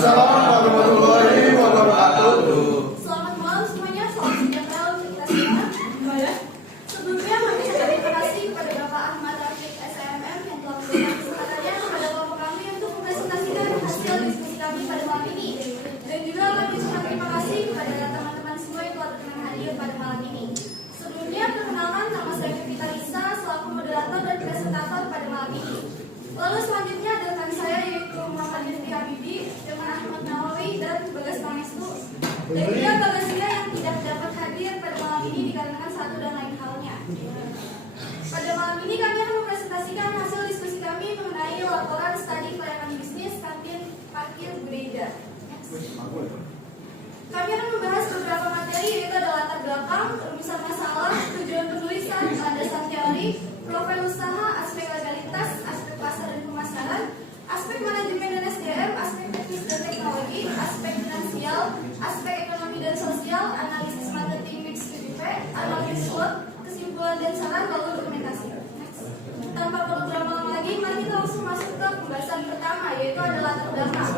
Waalaikumsalam warahmatullahi wabarakatuh. Selamat malam semuanya, salam sejahtera untuk kita semua. Baik. Sebelumnya kami terima kasih kepada Bapak Ahmad Rafiq SMM yang telah memberikan kesempatannya kepada kelompok kami untuk mempresentasikan hasil diskusi kami pada malam ini. Dan juga kami ucapkan terima kasih kepada teman-teman semua yang telah berkenan hadir pada malam ini. Sebelumnya perkenalkan, nama saya Vita Lisa selaku moderator dan presentator pada malam ini. Lalu selanjutnya ada rekan saya yaitu Muhammad Yusri Habibi dengan Ahmad Nawawi dan Bagas Pangestu. Dan juga Bagas Lia yang tidak dapat hadir pada malam ini dikarenakan satu dan lain halnya. Pada malam ini kami akan mempresentasikan hasil diskusi kami mengenai laporan studi pelayanan bisnis kantin parkir gereja. Kami akan membahas beberapa materi yaitu ada latar belakang, rumusan masalah, tujuan penulisan, landasan teori, profil usaha, aspek legalitas, aspek pasar dan pemasaran, aspek manajemen dan SDM, aspek teknis dan teknologi, aspek finansial, aspek ekonomi dan sosial, analisis marketing mix PDP, analisis SWOT, kesimpulan dan saran, lalu dokumentasi. Tanpa perlu berlama-lama lagi, mari kita langsung masuk ke pembahasan pertama yaitu ada latar belakang.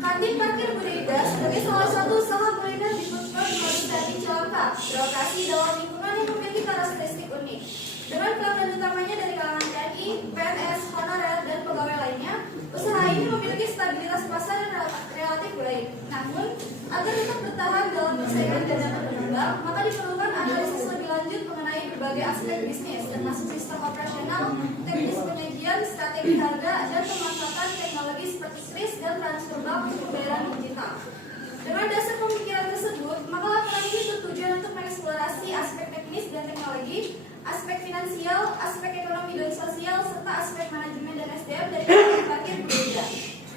Kantin parkir gereja sebagai salah satu usaha kuliner di Food Court Mabestani Cilangkap berlokasi dalam lingkungan yang memiliki karakteristik unik. Dengan pelanggan utamanya dari kalangan TNI, PNS, honorer, dan pegawai lainnya, usaha ini memiliki stabilitas pasar yang relatif baik. Namun, agar tetap bertahan dalam persaingan dan dapat berkembang, maka diperlukan analisis lebih lanjut mengenai berbagai aspek bisnis, termasuk sistem operasional, teknis penyajian, strategi harga, dan pemanfaatan teknologi seperti kris dan transfer bank untuk pembayaran digital. Dengan dasar pemikiran tersebut, maka laporan ini bertujuan untuk mengeksplorasi aspek teknis dan teknologi, aspek finansial, aspek ekonomi dan sosial, serta aspek manajemen dan SDM dari kantin parkir gereja.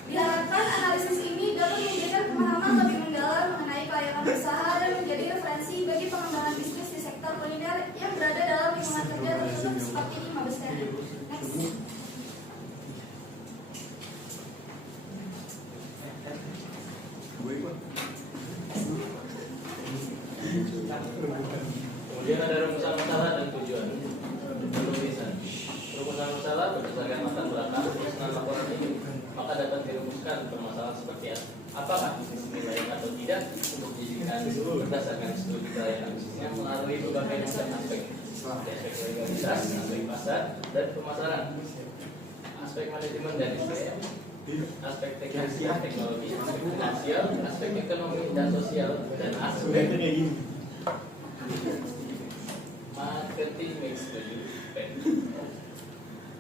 Diharapkan analisis ini dapat memberikan pemahaman lebih mendalam mengenai pelayanan usaha dan menjadi referensi bagi pengembangan bisnis di sektor kuliner yang berada dalam lingkungan kerja tertutup seperti di Mabestani. Next. Kemudian ada rumusan masalah dan tujuan penulisan. Rumusan masalah berdasarkan latar belakang penyusunan laporan ini, maka dapat dirumuskan permasalahan seperti apakah bisnis ini layak atau tidak untuk dijadikan berdasarkan studi pelayanan bisnisnya melalui berbagai macam aspek legalitas, aspek pasar dan pemasaran, aspek manajemen dan SDM, aspek teknis dan teknologi, aspek finansial, aspek ekonomi dan sosial, dan aspek marketing mix.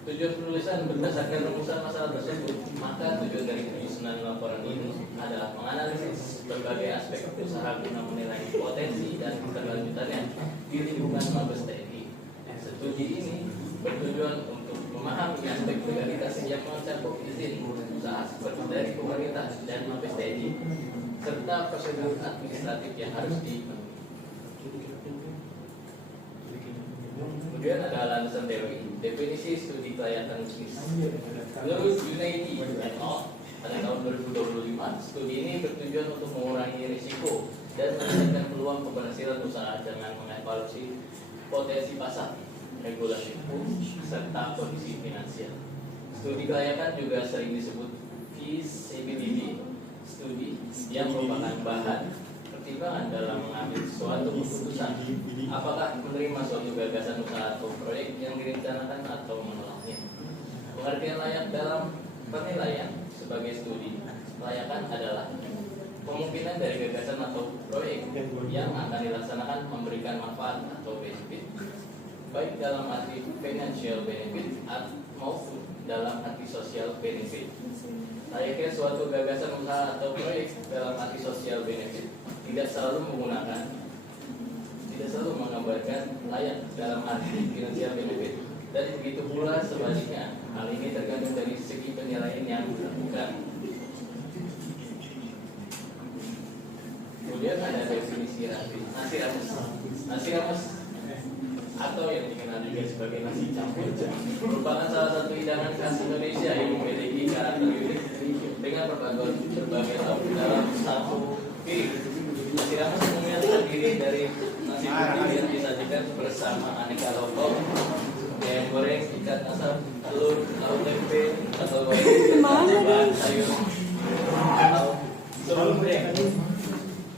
Tujuan penulisan berdasarkan rumusan masalah tersebut, maka tujuan dari penyusunan laporan ini adalah menganalisis berbagai aspek usaha guna menilai potensi dan keberlanjutannya di lingkungan Mabes TNI. Studi ini bertujuan untuk memahami aspek legalitas yang mencakup izin usaha seperti dari pemerintah dan Mabes TNI, serta prosedur administratif yang harus dipenuhi. Kemudian ada landasan teori, definisi studi pelayanan bisnis. Menurut Junaidi et al. Pada tahun 2025, studi ini bertujuan untuk mengurangi risiko dan meningkatkan peluang keberhasilan usaha dengan mengevaluasi potensi pasar, regulasi hukum, serta kondisi finansial. Studi kelayakan juga sering disebut feasibility studi yang merupakan bahan pertimbangan dalam mengambil suatu keputusan apakah menerima suatu gagasan usaha atau proyek yang direncanakan atau menolaknya. Pengertian layak dalam penilaian sebagai studi kelayakan adalah kemungkinan dari gagasan atau proyek yang akan dilaksanakan memberikan manfaat atau benefit baik dalam arti financial benefit maupun dalam arti social benefit. Layaknya suatu gagasan usaha atau proyek dalam arti social benefit tidak selalu menggambarkan layak dalam arti financial benefit, dan begitu pula sebaliknya. Hal ini tergantung dari segi penilaian yang dilakukan. Kemudian ada definisi nasi rames atau yang dikenal juga sebagai nasi campur merupakan salah satu hidangan khas Indonesia yang memiliki karakter unik dengan berbagai lauk dalam satu piring. Nasi rames umumnya terdiri dari nasi putih yang disajikan bersama aneka lauk, ayam goreng, ikan asap, telur, lauk tempe, atau bahan sayur. Sebelumnya,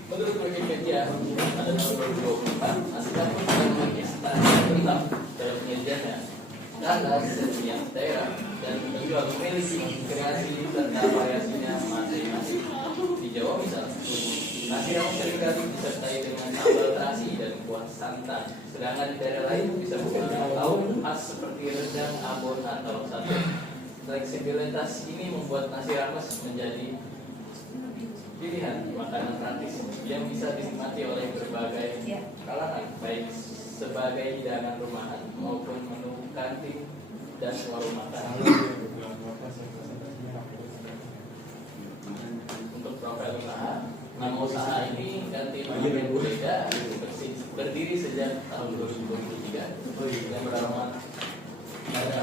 menurut Wikipedia pada tahun 2024, Asia pun sudah memiliki standar tetap dalam penyajiannya karena setiap daerah dan juga memiliki kreasi serta variasinya masing-masing. Di Jawa misalnya, nasi rames seringkali disertai dengan sambal terasi dan kuah santan, sedangkan di daerah lain bisa bukan dengan lauk khas seperti rendang, abon, atau sate. Fleksibilitas ini membuat nasi rames menjadi pilihan makanan praktis yang bisa dinikmati oleh berbagai kalangan, baik sebagai hidangan rumahan maupun menu kantin dan warung makan. Untuk profil usaha, nama usaha ini Kantin Makan Budaya berdiri sejak tahun 2023 yang beralamat pada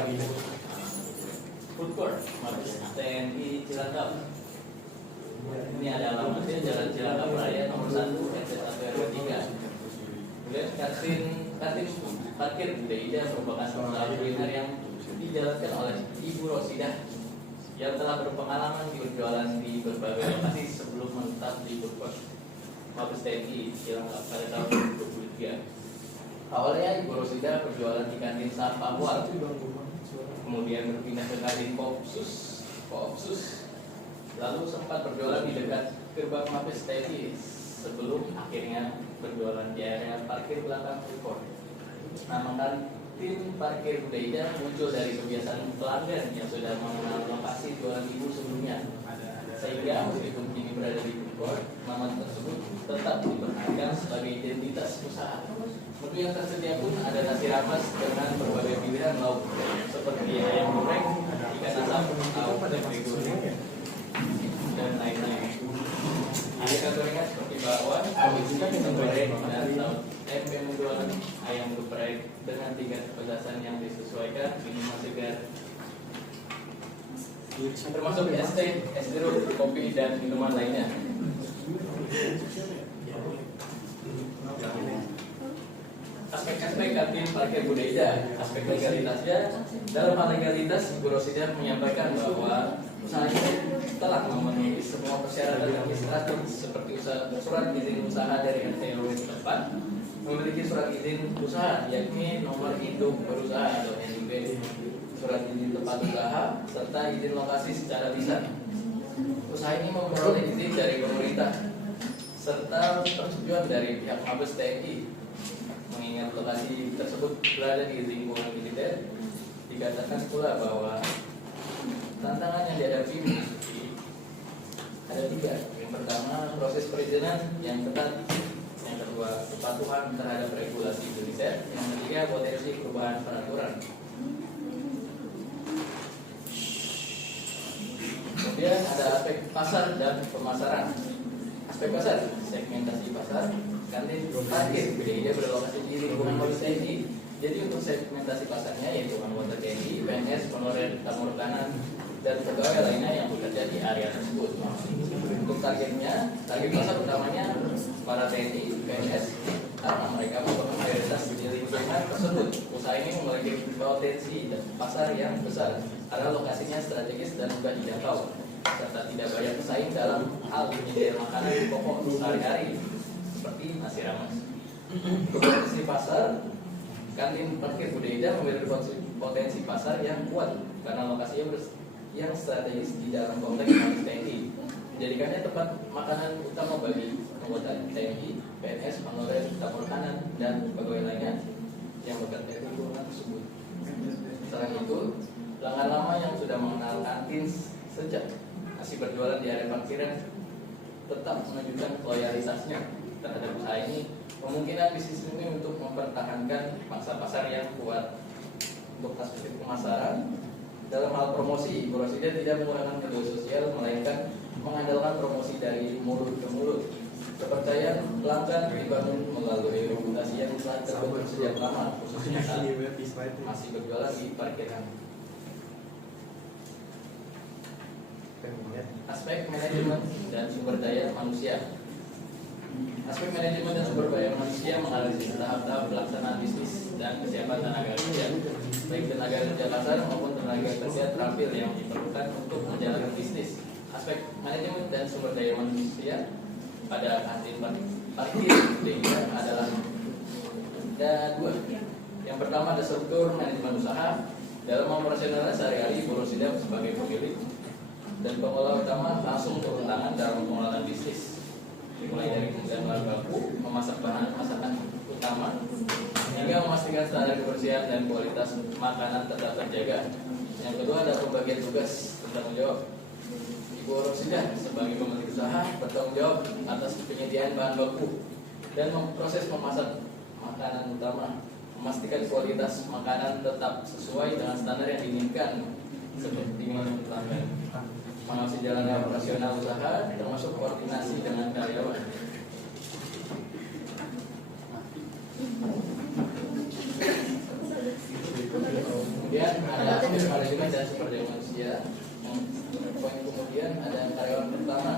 Food Court Mabes TNI Cilangkap. Ini ada alamatnya Jalan Cilangkap Raya nomor 1 RT 1 RW 3. Kemudian kantin parkir Budaya merupakan usaha kuliner yang dijalankan oleh Ibu Rosidah yang telah berpengalaman berjualan di berbagai lokasi sebelum menetap di Food Court Mabes TNI Cilangkap pada tahun 2023. Awalnya Ibu Rosidah berjualan di kantin sampah Papua, kemudian berpindah ke kantin Koopsus, lalu sempat berjualan di dekat gerbang Mabes TNI sebelum akhirnya berjualan di area parkir belakang Food Court. Nama kantin parkir Budaya muncul dari kebiasaan pelanggan yang sudah mengenal lokasi jualan ibu sebelumnya, sehingga meskipun kini berada di Food Court, nama tersebut tetap dipertahankan sebagai identitas usaha. Menu yang tersedia pun ada nasi rames dengan berbagai pilihan lauk seperti ayam goreng, ikan asap, atau tempe goreng, dan lain-lain. Aneka gorengan seperti bakwan, pisang goreng, dan tempe mendoan, ayam geprek dengan tingkat kepedasan yang disesuaikan, minuman segar, termasuk es teh, es jeruk, kopi, dan minuman lainnya. Aspek-aspek kantin parkir Budaya, aspek legalitasnya. Dalam hal legalitas, Ibu Rosidah menyampaikan bahwa usaha ini telah memenuhi semua persyaratan administratif seperti surat izin usaha dari RT RW setempat, memiliki surat izin usaha yakni nomor induk berusaha atau NIB, surat izin tempat usaha, serta izin lokasi secara lisan. Usaha ini memperoleh izin dari pemerintah serta persetujuan dari pihak Mabes TNI. Mengingat lokasi tersebut berada di lingkungan militer, dikatakan pula bahwa tantangan yang dihadapi ada 3. Yang pertama, proses perizinan yang ketat. Yang kedua, kepatuhan terhadap regulasi militer. Yang ketiga, potensi perubahan peraturan. Kemudian ada aspek pasar dan pemasaran. Aspek pasar, segmentasi pasar. Kantin parkir Budaya berlokasi di lingkungan Mabes TNI. Jadi untuk segmentasi pasarnya yaitu anggota TNI, PNS, honorer, tamu rekanan, dan pegawai lainnya yang bekerja di area tersebut. Untuk target pasar utamanya para TNI, PNS, karena mereka merupakan mayoritas di lingkungan tersebut. Usaha ini memiliki potensi pasar yang besar karena lokasinya strategis dan mudah dijangkau, serta tidak banyak pesaing dalam hal menyediakan makanan pokok sehari-hari seperti nasi rames. Potensi pasar, kantin parkir Budaya memiliki potensi pasar yang kuat karena lokasinya yang strategis di dalam kompleks Mabes TNI, menjadikannya tempat makanan utama bagi anggota TNI, PNS, honorer, tamu rekanan, dan pegawai lainnya yang bekerja di lingkungan tersebut. Selain itu, pelanggan lama yang sudah mengenal kantin sejak masih berjualan di area parkiran tetap menunjukkan loyalitasnya terhadap usaha ini. Kemungkinan bisnis ini untuk mempertahankan pangsa pasar yang kuat. Untuk aspek pemasaran, dalam hal promosi, Ibu Rosidah tidak menggunakan media sosial, melainkan mengandalkan promosi dari mulut ke mulut. Kepercayaan pelanggan dibangun melalui reputasi yang telah terbentuk sejak lama, khususnya saat masih berjualan di parkiran. Aspek manajemen dan sumber daya manusia. Aspek manajemen dan sumber daya manusia menganalisis tahap-tahap pelaksanaan bisnis dan kesiapan tenaga kerja, baik tenaga kerja kasar maupun tenaga kerja terampil yang diperlukan untuk menjalankan bisnis. aspek manajemen dan sumber daya manusia pada kantin parkir DIA adalah ada dua. Yang pertama ada struktur manajemen usaha. Dalam operasionalnya sehari-hari Bureau Sidang sebagai pemilik dan pengelola utama langsung turun tangan dalam pengelolaan bisnis, dimulai dari penggunaan bahan baku, memasak bahan masakan utama, hingga memastikan standar kebersihan dan kualitas makanan tetap terjaga. Yang kedua ada pembagian tugas bertanggung jawab. Ibu Rosida sebagai pemilik usaha bertanggung jawab atas penyediaan bahan baku dan proses memasak makanan utama, memastikan kualitas makanan tetap sesuai dengan standar yang diinginkan seperti pelanggan, mengawasi jalannya operasional usaha termasuk koordinasi dengan karyawan. Kemudian ada manajemen dan sumber daya manusia. Poin kemudian ada karyawan pertama.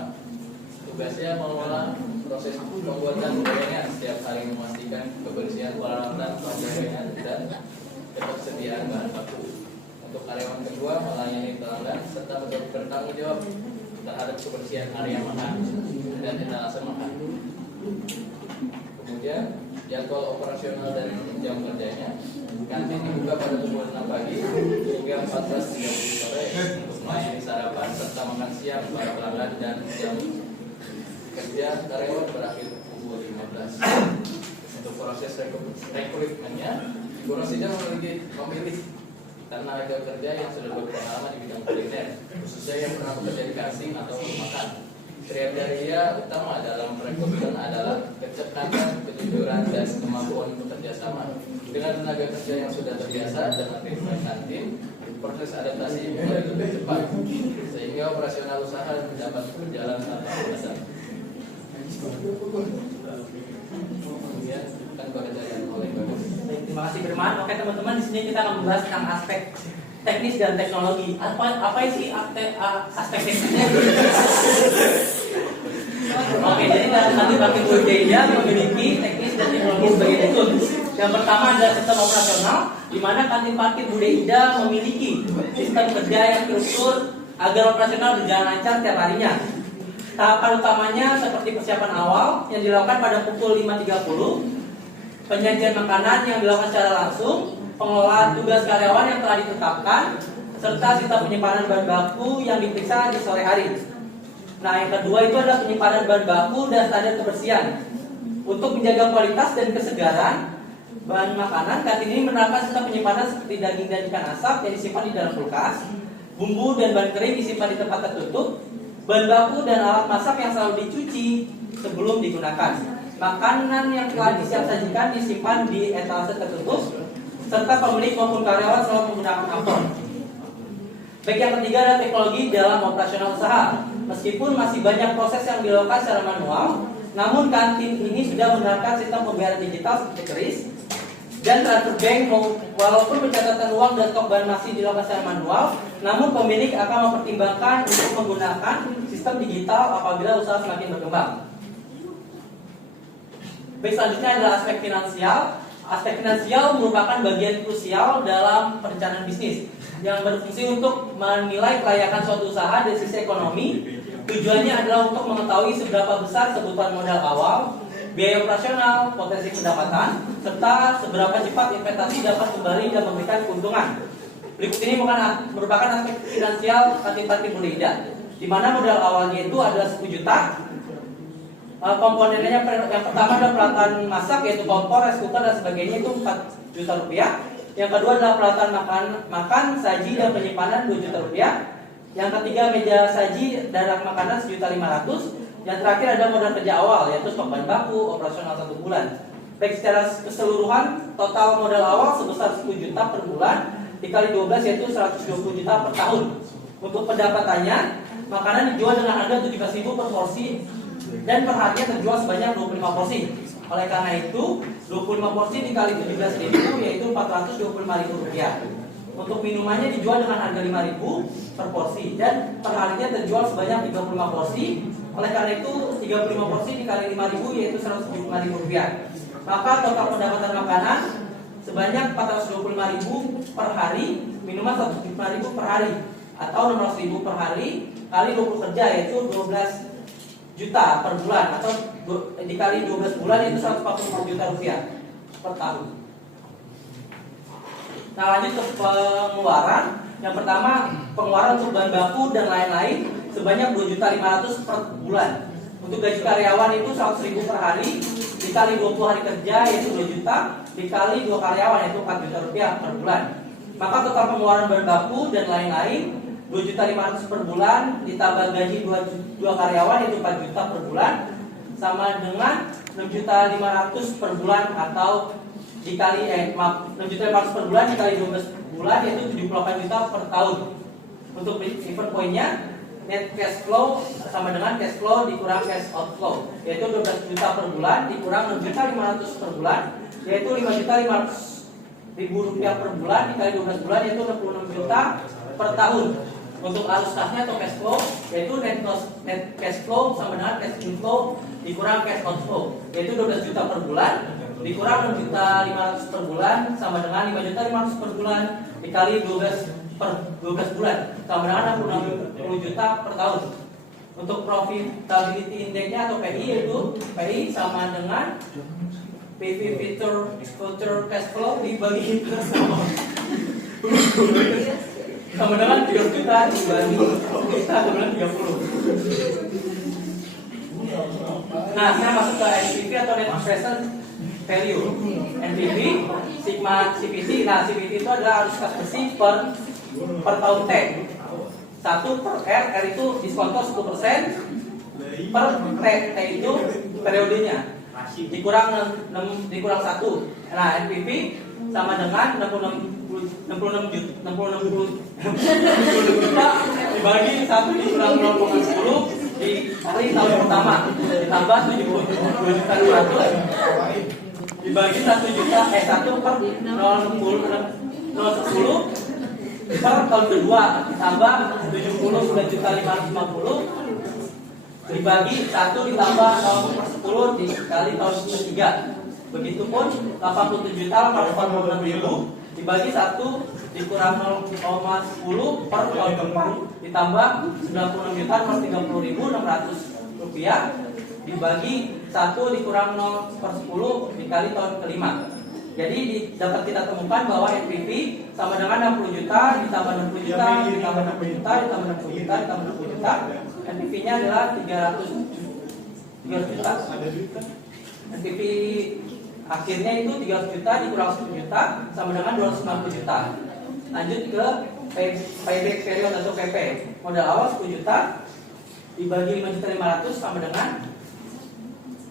Tugasnya mengelola proses pembuatan gorengan setiap hari, memastikan kebersihan peralatan pembuatan dan ketersediaan bahan baku. Untuk karyawan kedua melayani pelanggan serta bertanggung jawab terhadap kebersihan area makan dan etalase makan. Kemudian jadwal operasional dan jam kerjanya. Kantin dibuka pada pukul 6 pagi hingga 14.30 sore untuk melayani sarapan serta makan siang para pelanggan, dan jam kerja karyawan berakhir pukul 15. Untuk proses rekrutmennya, Bureau Sidang memilih tenaga kerja yang sudah berpengalaman di bidang kuliner, khususnya yang pernah bekerja di kasing atau makan. Kriteria utama dalam rekrutmen adalah kecepatan, kejujuran, dan kemampuan bekerja sama. Dengan tenaga kerja yang sudah terbiasa dengan ritme kantin, proses adaptasi menjadi lebih cepat, sehingga operasional usaha dapat berjalan tanpa hambatan. Kemudian akan bekerjaan oleh Bagus. Baik, terima kasih Firman. Oke teman-teman, di sini kita akan membahas tentang aspek teknis dan teknologi. Apa sih aspek teknisnya? Oke, jadi nanti Bakti Budaya memiliki teknis dan teknologi sebagai berikut. Yang pertama adalah sistem operasional, di mana kantin parkir Budaya memiliki sistem kerja yang struktur agar operasional berjalan lancar setiap harinya. Tahapan utamanya seperti persiapan awal yang dilakukan pada pukul 5.30, penyajian makanan yang dilakukan secara langsung, pengelolaan tugas karyawan yang telah ditetapkan, serta sistem penyimpanan bahan baku yang diperiksa di sore hari. Nah, yang kedua itu adalah penyimpanan bahan baku dan standar kebersihan. Untuk menjaga kualitas dan kesegaran bahan makanan, kantin ini menerapkan sistem penyimpanan seperti daging dan ikan asap yang disimpan di dalam kulkas, bumbu dan bahan kering disimpan di tempat tertutup, bahan baku dan alat masak yang selalu dicuci sebelum digunakan. Makanan yang telah disiap sajikan disimpan di etalase tertutup, serta pemilik maupun karyawan selalu menggunakan amplop. Baik, yang ketiga adalah teknologi dalam operasional usaha. Meskipun masih banyak proses yang dilakukan secara manual, namun kantin ini sudah menerapkan sistem pembayaran digital seperti KRIS dan transfer bank. Walaupun pencatatan uang dan stok bahan masih dilakukan secara manual, namun pemilik akan mempertimbangkan untuk menggunakan sistem digital apabila usaha semakin berkembang. Baik, selanjutnya adalah aspek finansial. Aspek finansial merupakan bagian krusial dalam perencanaan bisnis yang berfungsi untuk menilai kelayakan suatu usaha dari sisi ekonomi. Tujuannya adalah untuk mengetahui seberapa besar kebutuhan modal awal, biaya operasional, potensi pendapatan, serta seberapa cepat investasi dapat kembali dan memberikan keuntungan. Berikut ini merupakan aspek finansial kantin parkir Budaya, di mana modal awalnya itu adalah 10 juta. Komponennya yang pertama adalah peralatan masak, yaitu kompor, rice cooker dan sebagainya, itu 4 juta rupiah. Yang kedua adalah peralatan makan, saji dan penyimpanan 2 juta rupiah. Yang ketiga meja saji dan rak makanan 1.500.000. Yang terakhir ada modal kerja awal, yaitu stok bahan baku operasional 1 bulan. Baik, secara keseluruhan total modal awal sebesar 10 juta per bulan dikali 12, yaitu 120 juta per tahun. Untuk pendapatannya, makanan dijual dengan harga 17.000 per porsi dan perharinya terjual sebanyak 25 porsi. Oleh karena itu, 25 porsi dikali 17.000 yaitu 425.000 rupiah. Untuk minumannya dijual dengan harga 5.000 per porsi dan perharinya terjual sebanyak 35 porsi. Oleh karena itu, 35 porsi dikali 5.000 yaitu 175.000 rupiah. Maka total pendapatan makanan sebanyak 425.000 per hari, minuman 175.000 per hari. atau 600.000 per hari kali 20 kerja yaitu 12 juta per bulan, atau dikali 12 bulan itu 140 juta rupiah per tahun. Nah, lanjut ke pengeluaran. Yang pertama, pengeluaran untuk bahan baku dan lain-lain sebanyak 2.500.000 per bulan. Untuk gaji karyawan itu 100.000 per hari dikali 20 hari kerja yaitu 2 juta dikali 2 karyawan yaitu 4 juta rupiah per bulan. Maka total pengeluaran bahan baku dan lain-lain 2.500.000 per bulan ditambah gaji 2 karyawan yaitu 4 juta per bulan sama dengan 6.500.000 per bulan atau dikali 6.500.000 per bulan dikali 12 bulan yaitu 78 juta per tahun. Untuk break-even pointnya net cash flow sama dengan cash flow dikurang cash outflow yaitu 12 juta per bulan dikurang 6.500.000 per bulan yaitu 5.500.000 rupiah per bulan dikali 12 bulan yaitu 66 juta per tahun. Untuk arus kasnya atau cash flow yaitu net cash flow sama dengan cash inflow dikurang cash outflow yaitu 12 juta per bulan dikurang 6.500.000 per bulan sama dengan 5.500.000 per bulan dikali 12 bulan sama dengan 66 juta per tahun. Untuk profitability index-nya atau PI yaitu PI sama dengan PV future cash flow dibagi sama dengan 3 juta dibagi kita sama dengan 30. Nah, saya masuk ke NPV atau net present value. NPV sigma CPT. Nah, CPT itu adalah arus kas besi per tahun T. 1 per R itu diskonto 10% per T itu periodenya dikurang 1. Nah, NPV sama dengan 66 juta dibagi 1 dikurang 0,10 dikali tahun pertama ditambah 72 juta 200 dibagi 1 juta 1 per 0,10 per tahun kedua ditambah 79 juta 550 dibagi 1 ditambah 0,10 dikali tahun ketiga. Begitupun 87 juta 846.000 dibagi 1 dikurang 0,10 per tahun keempat ditambah 96 juta 430.600 rupiah dibagi 1 dikurang 0 per 10 dikali tahun kelima. Jadi dapat kita temukan bahwa NPV sama dengan 60 juta ditambah 60 juta ditambah 60 juta ditambah 60 juta ditambah 60 juta. NPV-nya adalah 300 juta. NPV akhirnya itu 300 juta dikurang 10 juta sama dengan 250 juta. Lanjut ke payback period atau PP. Modal awal 10 juta dibagi 5.500.000 sama dengan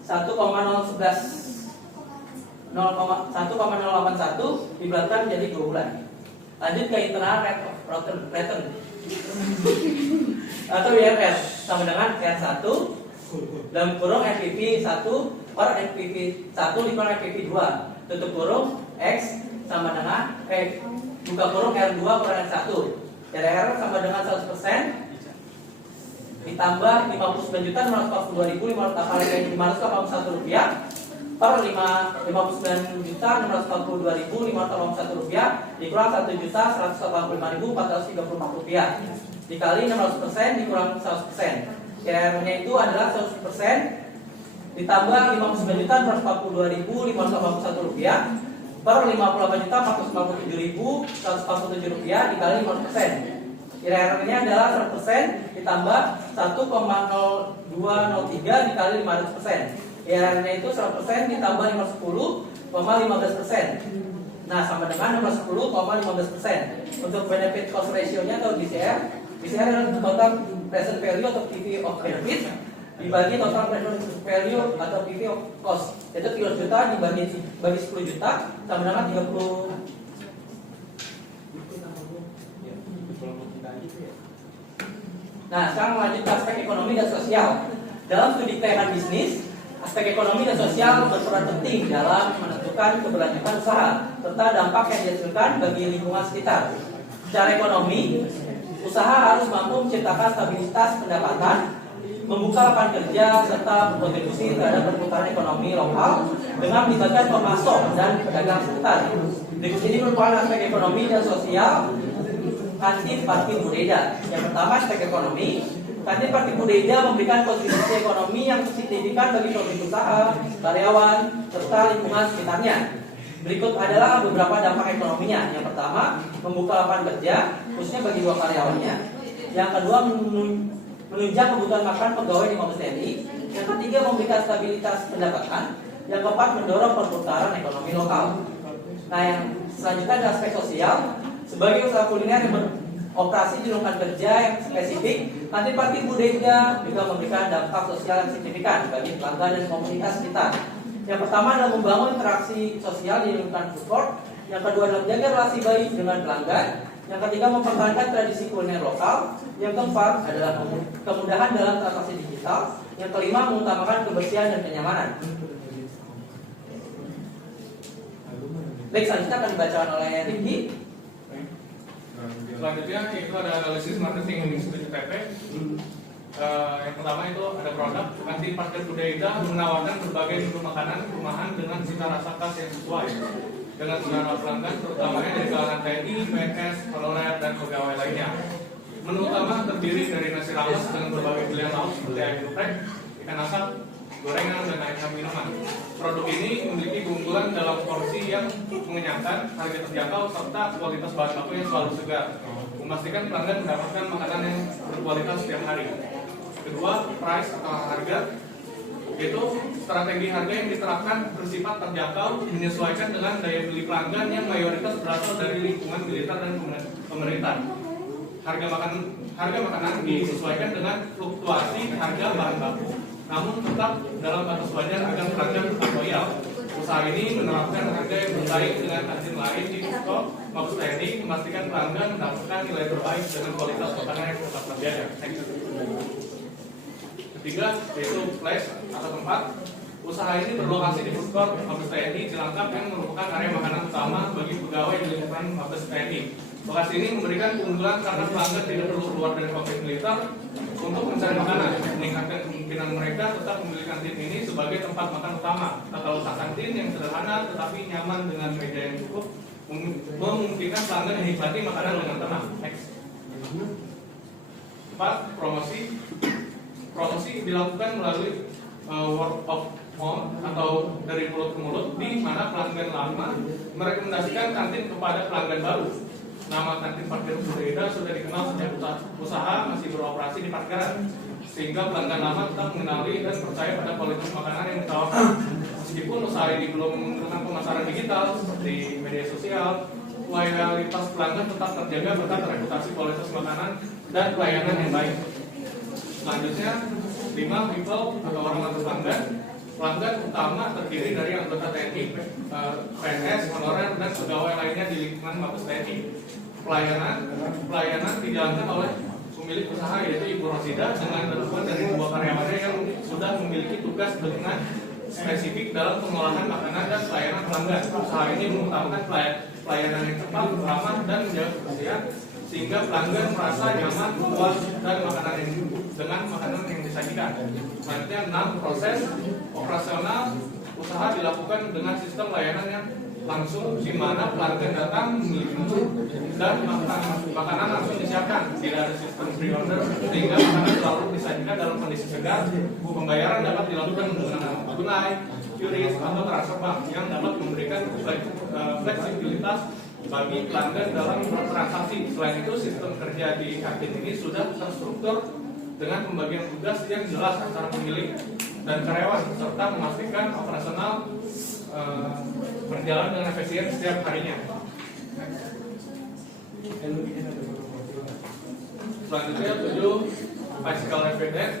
1,081 dibulatkan menjadi 2 bulan. Lanjut ke internal rate of return atau IRR sama dengan R1 dalam kurung NPV 1 per NPV 1 dikurang NPV 2 tutup kurung X sama dengan buka kurung R2 per R1. IRR sama dengan 100% ditambah 59.642.581 rupiah per 59.642.581 rupiah dikurang 1.185.434 rupiah dikali 600% dikurang 100%. IRR-nya itu adalah 100% ditambah 59.642.581 rupiah per 58.497.147 rupiah dikali 500%. IRR-nya adalah 100% ditambah 1,0203 dikali 500%. IRR-nya itu 100% ditambah 510,15%. Nah, sama dengan 510,15%. Untuk benefit cost ratio-nya atau BCR adalah total present value atau PV of benefit dibagi total present value atau PV of cost. Itu 300 juta dibagi 10 juta sama dengan 30. Nah, sekarang lanjut ke aspek ekonomi dan sosial. Dalam studi kelayakan bisnis, aspek ekonomi dan sosial berperan penting dalam menentukan keberlanjutan usaha serta dampak yang dihasilkan bagi lingkungan sekitar. Secara ekonomi, usaha harus mampu menciptakan stabilitas pendapatan, membuka lapangan kerja serta berkontribusi terhadap perputaran ekonomi lokal dengan melibatkan pemasok dan pedagang sekitar. Berikut ini merupakan aspek ekonomi dan sosial kantin party Budeida. Yang pertama aspek ekonomi. Kantin party Budeida memberikan kontribusi ekonomi yang signifikan bagi pemilik usaha, karyawan, serta lingkungan sekitarnya. Berikut adalah beberapa dampak ekonominya. Yang pertama, membuka lapangan kerja, khususnya bagi dua karyawannya. Yang kedua, menunjang kebutuhan makan pegawai di Mabes TNI. Yang ketiga, memberikan stabilitas pendapatan. Yang keempat, mendorong perputaran ekonomi lokal. Nah, yang selanjutnya adalah aspek sosial. Sebagai usaha kuliner yang beroperasi di lingkungan kerja yang spesifik, kantin party Budeida juga memberikan dampak sosial yang signifikan bagi pelanggan dan komunitas sekitar. Yang pertama adalah membangun interaksi sosial di lingkungan food court. Yang kedua adalah menjaga relasi baik dengan pelanggan. Yang ketiga, mempertahankan tradisi kuliner lokal. Yang keempat adalah kemudahan dalam transaksi digital. Yang kelima, mengutamakan kebersihan dan kenyamanan. Baik, selanjutnya akan dibacakan oleh Ricky. Selanjutnya itu ada analisis marketing Institut PP. Yang pertama itu ada produk. Kantin party Budeida menawarkan berbagai menu makanan rumahan dengan cita rasa khas yang sesuai dengan selera pelanggan, terutamanya dari kalangan TNI, PNS, honorer, dan pegawai lainnya. Menu utama terdiri dari nasi rames dengan berbagai pilihan lauk seperti ayam geprek, ikan asap, gorengan, dan aneka minuman. Produk ini memiliki keunggulan dalam porsi yang mengenyangkan, harga terjangkau, serta kualitas bahan baku yang selalu segar, memastikan pelanggan mendapatkan makanan yang berkualitas setiap hari. Kedua, price atau harga, yaitu strategi harga yang diterapkan bersifat terjangkau, menyesuaikan dengan daya beli pelanggan yang mayoritas berasal dari lingkungan militer dan pemerintah. Harga makanan disesuaikan dengan fluktuasi harga bahan baku, namun tetap dalam batas wajar agar pelanggan tetap loyal. Usaha ini menerapkan harga yang bersaing dengan kantin lain di Pusko, Mabes TNI, memastikan pelanggan mendapatkan nilai terbaik dengan kualitas makanan yang tetap terjaga. Ketiga, yaitu flash atau tempat. Usaha ini berlokasi di Pusko, Mabes TNI Cilangkap yang merupakan area makanan utama bagi pegawai di lingkungan Mabes TNI. Lokasi ini memberikan keunggulan karena pelanggan tidak perlu keluar dari kompleks militer untuk mencari makanan, meningkatkan kemungkinan mereka tetap memilih kantin ini sebagai tempat makan utama. Tata letak kantin yang sederhana tetapi nyaman dengan meja yang cukup memungkinkan pelanggan menikmati makanan dengan tenang. Next. 4. Promosi. Promosi dilakukan melalui word of mouth atau dari mulut ke mulut, di mana pelanggan lama merekomendasikan kantin kepada pelanggan baru. Nama kantin parkir Budeida sudah dikenal sejak usaha masih beroperasi di parkiran, sehingga pelanggan lama tetap mengenali dan percaya pada kualitas makanan yang ditawarkan. Meskipun usaha ini belum menggunakan pemasaran digital seperti media sosial, loyalitas pelanggan tetap terjaga berkat reputasi kualitas makanan dan pelayanan yang baik. Selanjutnya, 5. People atau orang pelanggan. Pelanggan utama terdiri dari anggota TNI, PNS, honorer, dan pegawai lainnya di lingkungan Mabes TNI. Pelayanan dijalankan oleh pemilik usaha, yaitu Ibu Rosida, dengan bantuan dari 2 karyawannya yang sudah memiliki tugas dengan spesifik dalam pengolahan makanan dan pelayanan pelanggan. Usaha ini mengutamakan pelayanan yang cepat, ramah, dan menjaga kebersihan, sehingga pelanggan merasa nyaman, puas, dan dengan makanan yang disajikan. Selanjutnya 6. Proses operasional. Usaha dilakukan dengan sistem layanan yang langsung, di mana pelanggan datang memilih menu dan makanan langsung disiapkan. Tidak ada sistem pre-order, sehingga makanan selalu disajikan dalam kondisi segar. Pembayaran dapat dilakukan menggunakan tunai, QRIS, atau transfer bank yang dapat memberikan fleksibilitas bagi pelanggan dalam bertransaksi. Selain itu, sistem kerja di kantin ini sudah terstruktur dengan pembagian tugas yang jelas antara pemilik dan karyawan, serta memastikan operasional berjalan dengan efisien setiap harinya. Selanjutnya 7. Physical evidence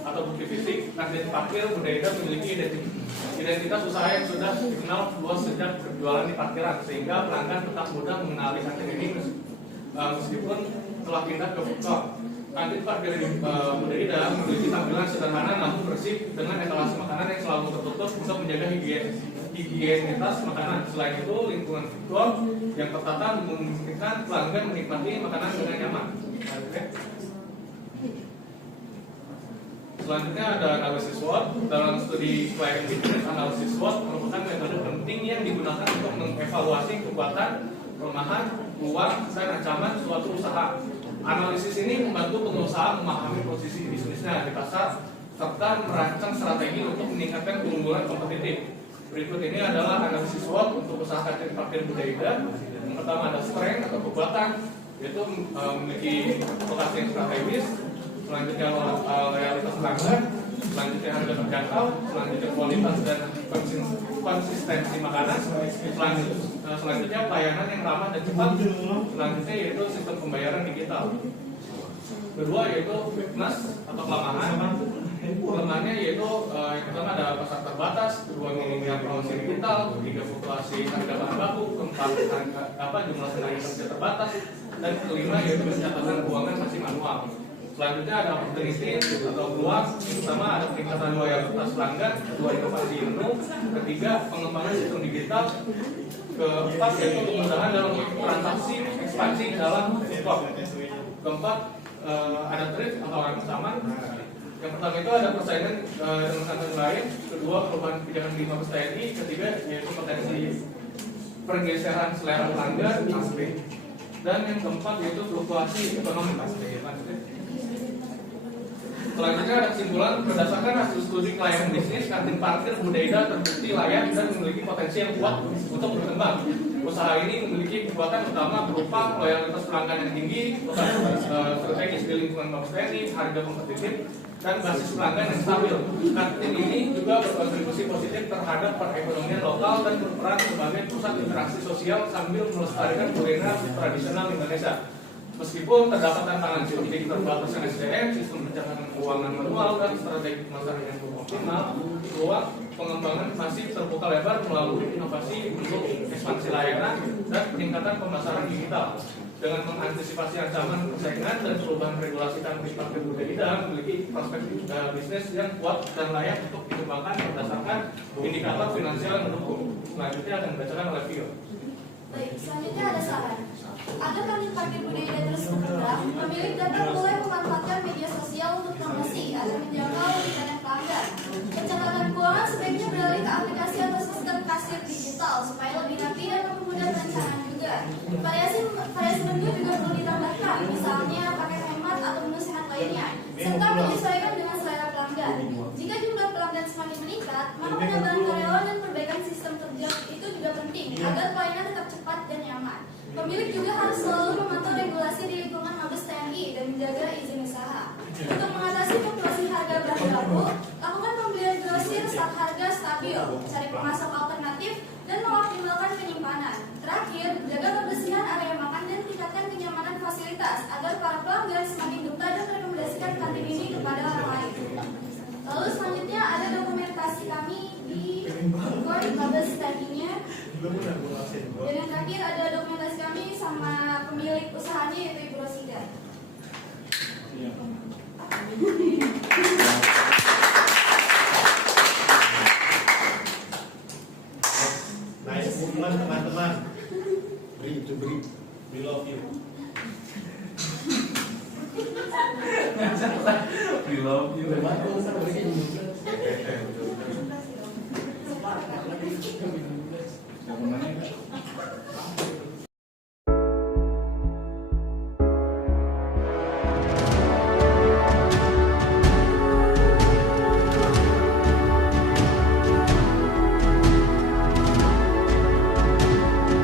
atau bukti fisik. Kantin parkir Budeida memiliki identitas usaha yang sudah dikenal luas sejak berjualan di parkiran, sehingga pelanggan tetap mudah mengenali kantin ini meskipun telah pindah ke food court. Kantin parkir Budeida memiliki tampilan sederhana namun bersih dengan etalase makanan yang selalu tertutup untuk menjaga higienitas makanan. Selain itu, lingkungan food court yang tertata memungkinkan pelanggan menikmati makanan dengan nyaman. Selanjutnya ada analisis SWOT. Dalam studi client business, analisis SWOT merupakan metode penting yang digunakan untuk mengevaluasi kekuatan, kelemahan, peluang dan ancaman suatu usaha. Analisis ini membantu pengusaha memahami posisi bisnisnya di pasar serta merancang strategi untuk meningkatkan keunggulan kompetitif. Berikut ini adalah analisis SWOT untuk usaha kantin parkir Buddha Ida. Yang pertama ada strength atau kekuatan, yaitu memiliki lokasi yang strategis. Selanjutnya loyalitas pelanggan, selanjutnya harga terjangkau, selanjutnya kualitas dan konsistensi makanan, selanjutnya pelayanan yang ramah dan cepat, selanjutnya yaitu sistem pembayaran digital. Kedua yaitu weakness atau kelemahan. Kelemahannya yaitu yang pertama ada pasar terbatas, kedua minimnya promosi digital, ketiga fluktuasi harga bahan baku, keempat jumlah tenaga kerja terbatas, dan kelima yaitu pencatatan keuangan masih manual. Selanjutnya ada opportunity atau peluang, pertama ada peningkatan loyalitas pelanggan, kedua inovasi ilmu, ketiga pengembangan sistem digital, keempat yaitu kemudahan dalam transaksi ekspansi dalam ekspor, keempat ada thrift atau orang bersama. Yang pertama itu ada persaingan dengan kantor lain, kedua perubahan kebijakan di Mabes TNI, ketiga yaitu potensi pergeseran selera pelanggan, dan yang keempat yaitu fluktuasi ekonomi. Selanjutnya ada kesimpulan berdasarkan hasil studi pelayanan bisnis, kantin parkir Buddha Ida terbukti layak dan memiliki potensi yang kuat untuk berkembang. Usaha ini memiliki kekuatan utama berupa loyalitas pelanggan yang tinggi, strategis di lingkungan Mabes TNI, harga kompetitif, dan basis pelanggan yang stabil. Kantin ini juga berkontribusi positif terhadap perekonomian lokal dan berperan sebagai pusat interaksi sosial sambil melestarikan kuliner tradisional Indonesia. Meskipun terdapat tantangan seperti keterbatasan SDM, sistem pencatatan keuangan manual, dan strategi pemasaran yang belum optimal, peluang pengembangan masih terbuka lebar melalui inovasi untuk ekspansi layanan dan peningkatan pemasaran digital. Dengan mengantisipasi ancaman persaingan dan perubahan regulasi kantin parkir Buddha Ida memiliki prospek bisnis yang kuat dan layak untuk dikembangkan berdasarkan indikator finansial yang mendukung. Selanjutnya akan dibacakan oleh Vio. Baik, selanjutnya ada saran. Agar kantin parkir Buddha Ida terus berkembang, pemilik dapat mulai memanfaatkan media sosial untuk promosi agar menjangkau lebih banyak pelanggan. Pencatatan keuangan sebaiknya beralih ke aplikasi atau sistem kasir digital supaya lebih rapi dan mempermudah perencanaan juga. Variasi menu juga perlu ditambahkan, misalnya pakai hemat atau menu sehat lainnya, serta menyesuaikan dengan selera pelanggan. Jika jumlah pelanggan semakin meningkat, maka penambahan karyawan dan perbaikan sistem kerja itu juga penting agar pelayanan tetap cepat dan nyaman. Pemilik juga harus selalu memantau regulasi di lingkungan Mabes TNI dan menjaga izin usaha. Untuk mengatasi fluktuasi harga bahan baku, lakukan pembelian grosir saat harga stabil, cari pemasok alternatif, dan mengoptimalkan penyimpanan. Terakhir, jaga kebersihan area makan dan tingkatkan kenyamanan fasilitas agar para pelanggan semakin betah dan merekomendasikan kantin ini kepada orang lain. Lalu selanjutnya ada dokumentasi kami di Mabes TNI-nya. Dan yang terakhir ada dokumentasi kami sama pemilik usahanya yaitu Ibu Rosida. Nice movement teman-teman. We love you. We love you.